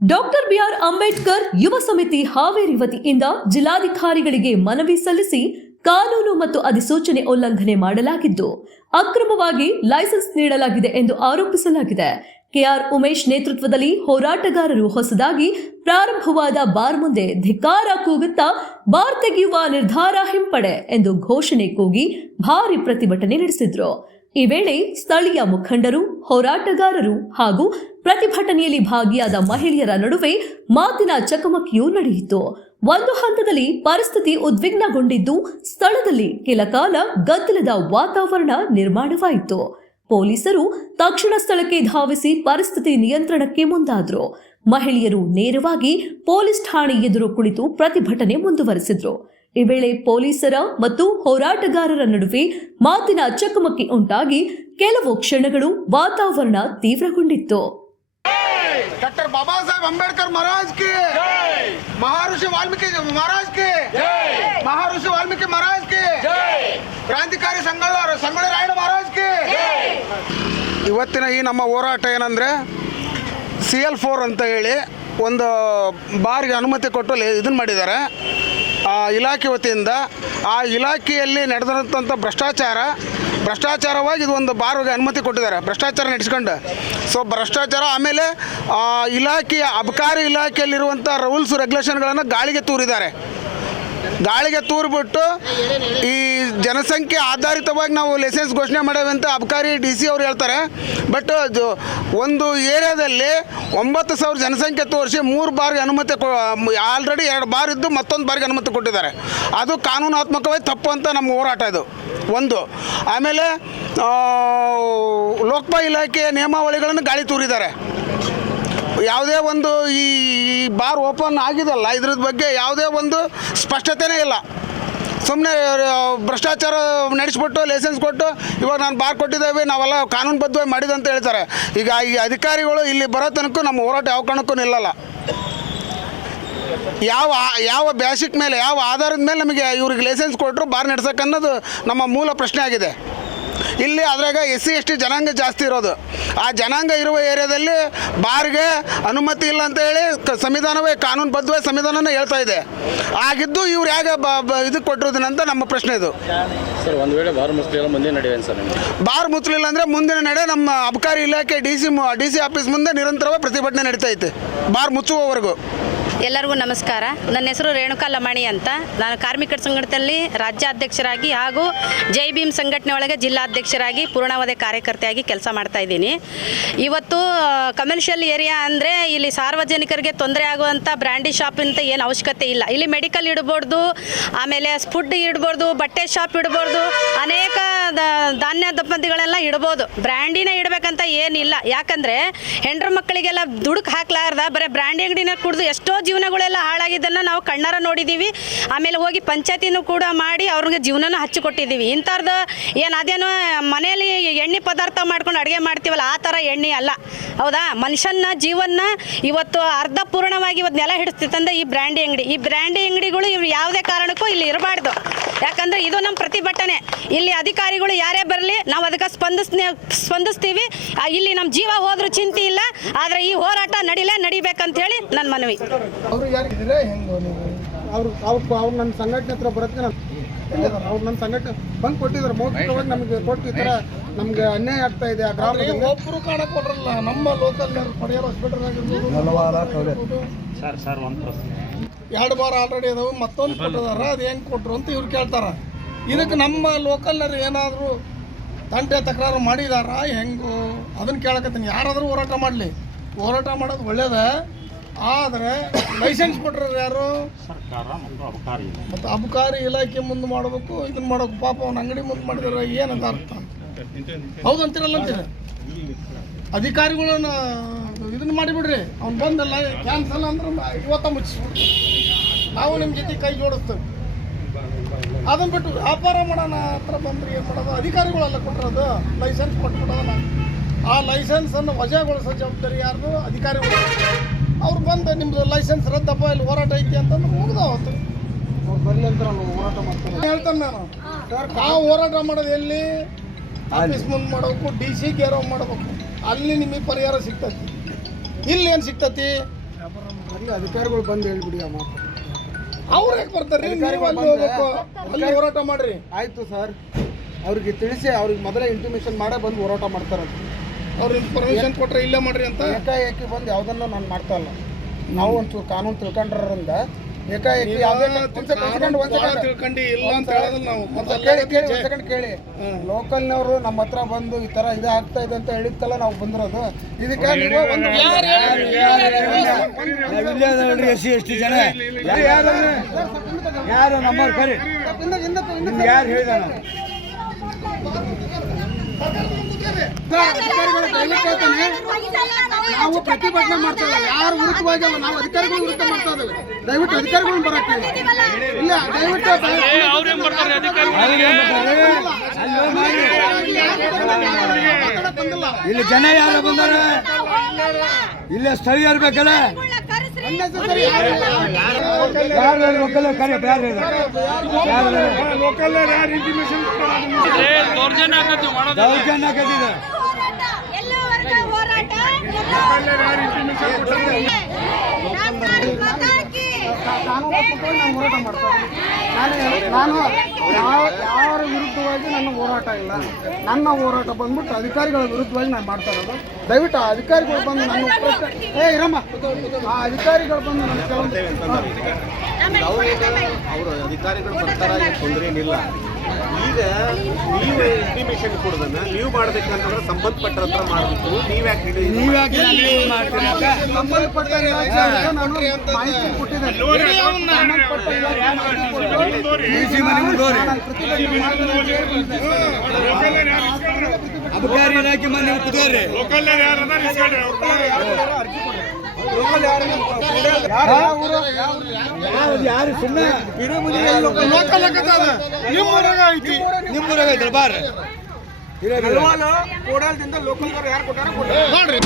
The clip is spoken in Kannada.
ಡಾಕ್ಟರ್ ಬಿಆರ್ ಅಂಬೇಡ್ಕರ್ ಯುವ ಸಮಿತಿ ಹಾವೇರಿ ವತಿಯಿಂದ ಜಿಲ್ಲಾಧಿಕಾರಿಗಳಿಗೆ ಮನವಿ ಸಲ್ಲಿಸಿ ಕಾನೂನು ಮತ್ತು ಅಧಿಸೂಚನೆ ಉಲ್ಲಂಘನೆ ಮಾಡಲಾಗಿದ್ದು ಅಕ್ರಮವಾಗಿ ಲೈಸೆನ್ಸ್ ನೀಡಲಾಗಿದೆ ಎಂದು ಆರೋಪಿಸಲಾಗಿದೆ. ಕೆಆರ್ ಉಮೇಶ್ ನೇತೃತ್ವದಲ್ಲಿ ಹೋರಾಟಗಾರರು ಹೊಸದಾಗಿ ಪ್ರಾರಂಭವಾದ ಬಾರ್ ಮುಂದೆ ಧಿಕ್ಕಾರ ಕೂಗುತ್ತಾ ಬಾರ್ ತೆಗೆಯುವ ನಿರ್ಧಾರ ಹಿಂಪಡೆ ಎಂದು ಘೋಷಣೆ ಕೂಗಿ ಭಾರಿ ಪ್ರತಿಭಟನೆ ನಡೆಸಿದ್ರು. ಈ ವೇಳೆ ಸ್ಥಳೀಯ ಮುಖಂಡರು, ಹೋರಾಟಗಾರರು ಹಾಗೂ ಪ್ರತಿಭಟನೆಯಲ್ಲಿ ಭಾಗಿಯಾದ ಮಹಿಳೆಯರ ನಡುವೆ ಮಾತಿನ ಚಕಮಕಿಯೂ ನಡೆಯಿತು. ಒಂದು ಹಂತದಲ್ಲಿ ಪರಿಸ್ಥಿತಿ ಉದ್ವಿಗ್ನಗೊಂಡಿದ್ದು ಸ್ಥಳದಲ್ಲಿ ಕೆಲಕಾಲ ಗದ್ದಲದ ವಾತಾವರಣ ನಿರ್ಮಾಣವಾಯಿತು. ಪೊಲೀಸರು ತಕ್ಷಣ ಸ್ಥಳಕ್ಕೆ ಧಾವಿಸಿ ಪರಿಸ್ಥಿತಿ ನಿಯಂತ್ರಣಕ್ಕೆ ಮುಂದಾದರು. ಮಹಿಳೆಯರು ನೇರವಾಗಿ ಪೊಲೀಸ್ ಠಾಣೆ ಎದುರು ಕುಳಿತು ಪ್ರತಿಭಟನೆ ಮುಂದುವರೆಸಿದ್ರು. ಈ ವೇಳೆ ಪೊಲೀಸರ ಮತ್ತು ಹೋರಾಟಗಾರರ ನಡುವೆ ಮಾತಿನ ಚಕಮಕಿ ಉಂಟಾಗಿ ಕೆಲವು ಕ್ಷಣಗಳು ವಾತಾವರಣ ತೀವ್ರಗೊಂಡಿತ್ತು. डॉक्टर बाबा साहेब अंबेडकर महाराज की, महर्षि वाल्मीकि महाराज की, महर्षि वाल्मीकि महाराज की, क्रांतिकारी ಸಂಗೊಳ್ಳಿ ರಾಯಣ್ಣ महाराज की. ಇವತ್ತಿನ ಈ ನಮ್ಮ ಹೋರಾಟ ಏನಂದರೆ CL4 ಅಂತ ಹೇಳಿ ಒಂದು ಬಾರ್ಗೆ ಅನುಮತಿ ಕೊಟ್ಟು ಇದನ್ನು ಮಾಡಿದ್ದಾರೆ ಇಲಾಖೆ ವತಿಯಿಂದ. ಆ ಇಲಾಖೆಯಲ್ಲಿ ನಡೆದಂಥ ಭ್ರಷ್ಟಾಚಾರವಾಗಿ ಇದು ಒಂದು ಬಾರ್ಗೆ ಅನುಮತಿ ಕೊಟ್ಟಿದ್ದಾರೆ, ಭ್ರಷ್ಟಾಚಾರ ನಡೆಸ್ಕೊಂಡು. ಸೊ ಭ್ರಷ್ಟಾಚಾರ, ಆಮೇಲೆ ಇಲಾಖೆಯ ಅಬಕಾರಿ ಇಲಾಖೆಯಲ್ಲಿರುವಂಥ ರೂಲ್ಸ್ ರೆಗ್ಯುಲೇಷನ್ಗಳನ್ನು ಗಾಳಿಗೆ ತೂರಿಬಿಟ್ಟು ಈ ಜನಸಂಖ್ಯೆ ಆಧಾರಿತವಾಗಿ ನಾವು ಲೈಸೆನ್ಸ್ ಘೋಷಣೆ ಮಾಡೇವೆ ಅಂತ ಅಬಕಾರಿ DC ಅವರು ಹೇಳ್ತಾರೆ. ಬಟ್ ಒಂದು ಏರಿಯಾದಲ್ಲಿ 9,000 ಜನಸಂಖ್ಯೆ ತೋರಿಸಿ 3 ಬಾರ್ಗೆ ಅನುಮತಿ ಆಲ್ರೆಡಿ 2 ಬಾರ್ ಇದ್ದು ಮತ್ತೊಂದು ಬಾರಿಗೆ ಅನುಮತಿ ಕೊಟ್ಟಿದ್ದಾರೆ. ಅದು ಕಾನೂನಾತ್ಮಕವಾಗಿ ತಪ್ಪು ಅಂತ ನಮ್ಮ ಹೋರಾಟ ಇದು ಒಂದು. ಆಮೇಲೆ ಲೋಕಪಾಲ ಇಲಾಖೆಯ ನಿಯಮಾವಳಿಗಳನ್ನು ಗಾಳಿ ತೂರಿದ್ದಾರೆ. ಯಾವುದೇ ಒಂದು ಈ ಬಾರ್ ಓಪನ್ ಆಗಿದಲ್ಲ ಇದ್ರ ಬಗ್ಗೆ ಯಾವುದೇ ಒಂದು ಸ್ಪಷ್ಟತೆಯೇ ಇಲ್ಲ. ಸುಮ್ಮನೆ ಭ್ರಷ್ಟಾಚಾರ ನಡೆಸ್ಬಿಟ್ಟು ಲೈಸೆನ್ಸ್ ಕೊಟ್ಟು ಇವಾಗ ನಾನು ಬಾರ್ ಕೊಟ್ಟಿದ್ದೇವೆ, ನಾವೆಲ್ಲ ಕಾನೂನುಬದ್ಧವಾಗಿ ಮಾಡಿದೆ ಅಂತ ಹೇಳ್ತಾರೆ. ಈಗ ಈ ಅಧಿಕಾರಿಗಳು ಇಲ್ಲಿ ಬರೋ ತನಕ ನಮ್ಮ ಹೋರಾಟ ಯಾವ ಕಾರಣಕ್ಕೂ ನಿಲ್ಲಲ್ಲ. ಯಾವ ಬೇಸಿಕ್ ಮೇಲೆ, ಯಾವ ಆಧಾರದ ಮೇಲೆ ನಮಗೆ ಇವ್ರಿಗೆ ಲೈಸೆನ್ಸ್ ಕೊಟ್ಟರು ಬಾರ್ ನಡೆಸೋಕೆ ಅನ್ನೋದು ನಮ್ಮ ಮೂಲ ಪ್ರಶ್ನೆ ಆಗಿದೆ. ಇಲ್ಲಿ ಅದ್ರಾಗ SC ST ಜನಾಂಗ ಜಾಸ್ತಿ ಇರೋದು. ಆ ಜನಾಂಗ ಇರುವ ಏರಿಯಾದಲ್ಲಿ ಬಾರ್ಗೆ ಅನುಮತಿ ಇಲ್ಲ ಅಂತ ಹೇಳಿ ಸಂವಿಧಾನವೇ, ಕಾನೂನುಬದ್ಧವಾಗಿ ಸಂವಿಧಾನನೇ ಹೇಳ್ತಾ ಇದೆ. ಆಗಿದ್ದು ಇವ್ರು ಹೇಗೆ ಇದು ಕೊಟ್ಟಿರೋದನ್ನಂತ ನಮ್ಮ ಪ್ರಶ್ನೆ ಇದು. ಸರ್, ಒಂದು ವೇಳೆ ಬಾರ್ ಮುಚ್ಚಲಿಲ್ಲ ಮುಂದೆ ನಡೆಯುವೇನು ಸರ್? ಬಾರ್ ಮುಚ್ಚಲಿಲ್ಲ ಅಂದರೆ ಮುಂದಿನ ನಡೆ ನಮ್ಮ ಅಬಕಾರಿ ಇಲಾಖೆ DC ಆಫೀಸ್ ಮುಂದೆ ನಿರಂತರವಾಗಿ ಪ್ರತಿಭಟನೆ ನಡೀತಾ ಐತೆ ಬಾರ್ ಮುಚ್ಚುವವರೆಗೂ. ಎಲ್ಲರಿಗೂ ನಮಸ್ಕಾರ. ನನ್ನ ಹೆಸರು ರೇಣುಕಾ ಲಮಾಣಿ ಅಂತ. ನಾನು ಕಾರ್ಮಿಕರ ಸಂಘಟನೆಯಲ್ಲಿ ರಾಜ್ಯಾಧ್ಯಕ್ಷರಾಗಿ ಹಾಗೂ ಜೈ ಭೀಮ್ ಸಂಘಟನೆ ಒಳಗೆ ಜಿಲ್ಲಾಧ್ಯಕ್ಷರಾಗಿ ಪೂರ್ಣಾವಧಿ ಕಾರ್ಯಕರ್ತೆಯಾಗಿ ಕೆಲಸ ಮಾಡ್ತಾ ಇದ್ದೀನಿ. ಇವತ್ತು ಕಮರ್ಷಿಯಲ್ ಏರಿಯಾ ಅಂದರೆ ಇಲ್ಲಿ ಸಾರ್ವಜನಿಕರಿಗೆ ತೊಂದರೆ ಆಗುವಂಥ ಬ್ರ್ಯಾಂಡಿ ಶಾಪ್ ಅಂತ ಏನು ಅವಶ್ಯಕತೆ ಇಲ್ಲ. ಇಲ್ಲಿ ಮೆಡಿಕಲ್ ಇಡ್ಬೋದು, ಆಮೇಲೆ ಫುಡ್ ಇಡ್ಬೋದು, ಬಟ್ಟೆ ಶಾಪ್ ಇಡ್ಬೋದು, ಅನೇಕ ಧಾನ್ಯ ದಪ್ಪಂತಿಗಳೆಲ್ಲ ಇಡ್ಬೋದು. ಬ್ರ್ಯಾಂಡಿನ ಇಡಬೇಕಂತ ಏನಿಲ್ಲ. ಯಾಕಂದರೆ ಹೆಣ್ಣು ಮಕ್ಕಳಿಗೆಲ್ಲ ದುಡುಕು ಹಾಕ್ಲಾರ್ದ ಬರೀ ಬ್ರ್ಯಾಂಡಿ ಅಂಗಡಿನ ಕುಡಿದು ಎಷ್ಟೋ ಜೀವನಗಳೆಲ್ಲ ಹಾಳಾಗಿದ್ದನ್ನು ನಾವು ಕಣ್ಣಾರ ನೋಡಿದ್ದೀವಿ. ಆಮೇಲೆ ಹೋಗಿ ಪಂಚಾಯತಿನೂ ಕೂಡ ಮಾಡಿ ಅವ್ರಿಗೆ ಜೀವನನೂ ಹಚ್ಚಿಕೊಟ್ಟಿದ್ದೀವಿ. ಇಂಥದ್ದು ಅದೇನೋ ಮನೆಯಲ್ಲಿ ಎಣ್ಣೆ ಪದಾರ್ಥ ಮಾಡ್ಕೊಂಡು ಅಡುಗೆ ಮಾಡ್ತೀವಲ್ಲ, ಆ ಥರ ಎಣ್ಣೆ ಅಲ್ಲ. ಹೌದಾ? ಮನುಷ್ಯನ ಜೀವನ ಇವತ್ತು ಅರ್ಧ ಪೂರ್ಣವಾಗಿ ಇವತ್ತು ನೆಲ ಹಿಡಿಸ್ತಂದ್ರೆ ಈ ಬ್ರ್ಯಾಂಡಿ ಅಂಗಡಿಗಳು ಇವು ಯಾವುದೇ ಕಾರಣಕ್ಕೂ ಇಲ್ಲಿ ಇರಬಾರ್ದು. ಯಾಕಂದರೆ ಇದು ನಮ್ಮ ಪ್ರತಿಭಟನೆ. ಇಲ್ಲಿ ಅಧಿಕಾರಿಗಳು ಯಾರೇ ಬರಲಿ ನಾವು ಅದಕ್ಕೆ ಸ್ಪಂದಿಸ್ತೀವಿ. ಇಲ್ಲಿ ನಮ್ಮ ಜೀವ ಹೋದ್ರೂ ಚಿಂತೆ ಇಲ್ಲ. ಆದರೆ ಈ ಹೋರಾಟ ನಡಿಬೇಕಂತ ಹೇಳಿ ನನ್ನ ಮನವಿ. ಅವರು ಯಾರಿದ್ರೆ ಹೆಂಗೆ ಅವ್ರು ನನ್ನ ಸಂಘಟನೆ ಹತ್ರ ಬರೋದಕ್ಕೆ ಅವ್ರು ನನ್ನ ಸಂಘಟನೆ ಬಂದು ಕೊಟ್ಟಿದ್ದಾರೆ. ಮೌಖಿಕವಾಗಿ ನಮಗೆ ಕೊಟ್ಟು ಈ ಥರ ನಮಗೆ ಅನ್ಯಾಯ ಆಗ್ತಾ ಇದೆ. ಒಬ್ಬರು ಕಾಣಕ್ಕೆ ಕೊಟ್ರಲ್ಲ, ನಮ್ಮ ಲೋಕಲ್ ಪಡೆಯೋರು ಹಾಸ್ಪಿಟಲ್ ಆಗಿರ್ಬೋದು. ಸರ್ ಒಂದು ಪ್ರಶ್ನೆ, 2 ಬಾರ್ ಆಲ್ರೆಡಿ ಅದಾವೆ, ಮತ್ತೊಂದು ಕೊಟ್ಟಿದಾರ. ಅದು ಹೆಂಗೆ ಕೊಟ್ಟರು ಅಂತ ಇವ್ರು ಕೇಳ್ತಾರೆ. ಇದಕ್ಕೆ ನಮ್ಮ ಲೋಕಲ್ನವ್ರು ಏನಾದರೂ ತಂಟೆ ತಕರಾರು ಮಾಡಿದಾರ ಹೆಂಗು ಅದನ್ನು ಕೇಳಕತ್ತೀನಿ. ಯಾರಾದರೂ ಹೋರಾಟ ಮಾಡಲಿ, ಹೋರಾಟ ಮಾಡೋದು ಒಳ್ಳೇದ. ಆದರೆ ಲೈಸೆನ್ಸ್ ಕೊಟ್ಟರು ಯಾರು? ಸರ್ಕಾರ ಮತ್ತು ಅಬಕಾರಿ ಇಲಾಖೆ ಮುಂದೆ ಮಾಡಬೇಕು, ಇದನ್ನು ಮಾಡಬೇಕು. ಪಾಪ ಅವ್ನ ಅಂಗಡಿ ಮುಂದೆ ಮಾಡಿದ್ರೆ ಏನಂತ ಅರ್ಥ? ಹೌದು ಅಂತೀರಲ್ಲ ಅಂತೀರ. ಅಧಿಕಾರಿಗಳನ್ನ ಇದನ್ನು ಮಾಡಿಬಿಡ್ರಿ. ಅವ್ನು ಬಂದಲ್ಲ ಕ್ಯಾನ್ಸಲ್ ಅಂದ್ರೆ ಇವತ್ತ ಮುಚ್ಚಿಸ್ಬಿಡ್ರಿ. ನಾವು ನಿಮ್ಮ ಜೊತೆ ಕೈ ಜೋಡಿಸ್ತೇವೆ. ಅದನ್ನು ಬಿಟ್ಟು ವ್ಯಾಪಾರ ಮಾಡೋಣ ಹತ್ರ ಬಂದ್ರಿ ಏನು ಮಾಡೋದು? ಅಧಿಕಾರಿಗಳೆಲ್ಲ ಕೊಟ್ಟಿರೋದು ಲೈಸೆನ್ಸ್ ಕೊಟ್ಬಿಡೋದಲ್ಲ. ಆ ಲೈಸೆನ್ಸನ್ನು ವಜಾಗೊಳಿಸೋ ಜವಾಬ್ದಾರಿ ಯಾರ್ದು? ಅಧಿಕಾರಿಗಳು. ಅವ್ರು ಬಂದು ನಿಮ್ಮದು ಲೈಸೆನ್ಸ್ ರದ್ದಪ್ಪ, ಇಲ್ಲಿ ಹೋರಾಟ ಐತಿ ಅಂತಂದು ಮುಗಿದಾವತ್ತು. ಅವ್ರು ಬರಲಿ ಅಂತ ಹೋರಾಟ ಮಾಡ್ತಾರೆ ಹೇಳ್ತಾನೆ ನಾನು. ನಾವು ಹೋರಾಟ ಮಾಡೋದು ಎಲ್ಲಿ? ಆಫೀಸ್ ಮುಂದೆ ಮಾಡಬೇಕು, DC ಗೇರೋ ಮಾಡಬೇಕು. ಅಲ್ಲಿ ನಿಮಗೆ ಪರಿಹಾರ ಸಿಗ್ತೈತಿ. ಇಲ್ಲಿ ಏನು ಸಿಗ್ತೈತಿ? ಅಲ್ಲಿ ಅಧಿಕಾರಿಗಳು ಬಂದು ಹೇಳ್ಬಿಡಿ ಆ ಮಾತು. ಅವ್ರು ಯಾಕೆ ಬರ್ತಾರೆ? ನೀವು ಅಲ್ಲಿ ಹೋಗ್ಬೇಕು, ಅಲ್ಲಿ ಹೋರಾಟ ಮಾಡ್ರಿ. ಆಯ್ತು ಸರ್, ಅವ್ರಿಗೆ ತಿಳಿಸಿ, ಅವ್ರಿಗೆ ಮೊದಲೇ ಇಂಟಿಮೇಷನ್ ಮಾಡೇ ಬಂದು ಹೋರಾಟ ಮಾಡ್ತಾರಂತ. ಅವ್ರಿಗೆ ಪರ್ಮಿಷನ್ ಕೊಟ್ರೆ ಇಲ್ಲೇ ಮಾಡ್ರಿ ಅಂತ. ಏಕಾಏಕಿ ಬಂದು ಯಾವುದನ್ನು ನಾನು ಮಾಡ್ತಾ ಇಲ್ಲ. ನಾವು ಒಂಚೂರು ಕಾನೂನು ತಿಳ್ಕೊಂಡ್ರಿಂದ ಏಕಾಏಕಿ ಯಾವುದೇ ತಿಳ್ಕೊಂಡು ಇಲ್ಲ ಅಂತ ಹೇಳೋದಿಲ್ಲ ನಾವು. ಸೆಕೆಂಡ್ ಕೇಳಿ, ಲೋಕಲ್ನವರು ನಮ್ಮ ಹತ್ರ ಬಂದು ಈ ತರ ಇದು ಆಗ್ತಾ ಇದೆ ಅಂತ ಹೇಳಿತ್ತಲ್ಲ ನಾವು ಬಂದಿರೋದು. ಇದಕ್ಕೆ ನೀವು ಒಂದು ಯಾರು ನಮ್ಮ ಕರಿ ಯಾರು ಹೇಳಿದಾನ ನಾವು ಪ್ರತಿಭಟನೆ ಮಾಡ್ತಾ ಇಲ್ಲ, ಯಾರು ವಿರುದ್ಧವಾಗಿ ಅಲ್ಲ, ನಾವು ಅಧಿಕಾರಿಗಳು ವಿರುದ್ಧ ಮಾಡ್ತಾ ಇದ್ದೇವೆ. ದಯವಿಟ್ಟು ಅಧಿಕಾರಿಗಳು ಬರಕ್ಕೆ ಇಲ್ಲ, ದಯವಿಟ್ಟು ಇಲ್ಲಿ ಜನ ಯಾರು ಬಂದಾರ, ಇಲ್ಲಿ ಸ್ಥಳೀಯರು ಬೇಕಲ್ಲ, ದೌರ್ಜನ್ಯ ಆಗತ್ತಿದೆ. ಹೋರಾಟ ಮಾಡ್ತಾರೆ. ನಾನು ಯಾರ ವಿರುದ್ಧವಾಗಿ ನನ್ನ ಹೋರಾಟ ಇಲ್ಲ. ನನ್ನ ಹೋರಾಟ ಬಂದ್ಬಿಟ್ಟು ಅಧಿಕಾರಿಗಳ ವಿರುದ್ಧವಾಗಿ ನಾನು ಮಾಡ್ತಾ ಇರೋದು. ದಯವಿಟ್ಟು ಆ ಅಧಿಕಾರಿಗಳು ಬಂದು ನನ್ನ ಇರಮ್ಮ, ಆ ಅಧಿಕಾರಿಗಳು ಬಂದು ನನ್ನ ಅವರು ಅಧಿಕಾರಿಗಳು ಬರ್ತಾರ, ತೊಂದರೆ ಏನಿಲ್ಲ. ಈಗ ನೀವು ಇಂಟಿಮೇಷನ್ ಕೊಡೋದನ್ನ ನೀವು ಮಾಡ್ಬೇಕಂತಂದ್ರೆ ಸಂಬಂಧಪಟ್ಟ ಹತ್ರ ಮಾಡಬೇಕು. ನೀವ್ಯಾಕೆ ಸಂಬಂಧಪಟ್ಟ ಇಲಾಖೆಗೆ ನಾನು ಮಾಹಿತಿ ಕೊಟ್ಟಿದ್ದೇನೆ. ಅಬಕಾರಿ ಇಲಾಖೆ ಮಂದಿ ಕುದೋರಿ ಯಾರು ಸುಮ್ಮನೆ ನಿಮ್ಮೂರಾಗ ಐತಲ್ಲ ಬಾರ ಕೋಡಾಲದಿಂದ ಲೋಕಲ್ ಯಾರು ಕೊಟ್ಟಾರ ನೋಡ್ರಿ.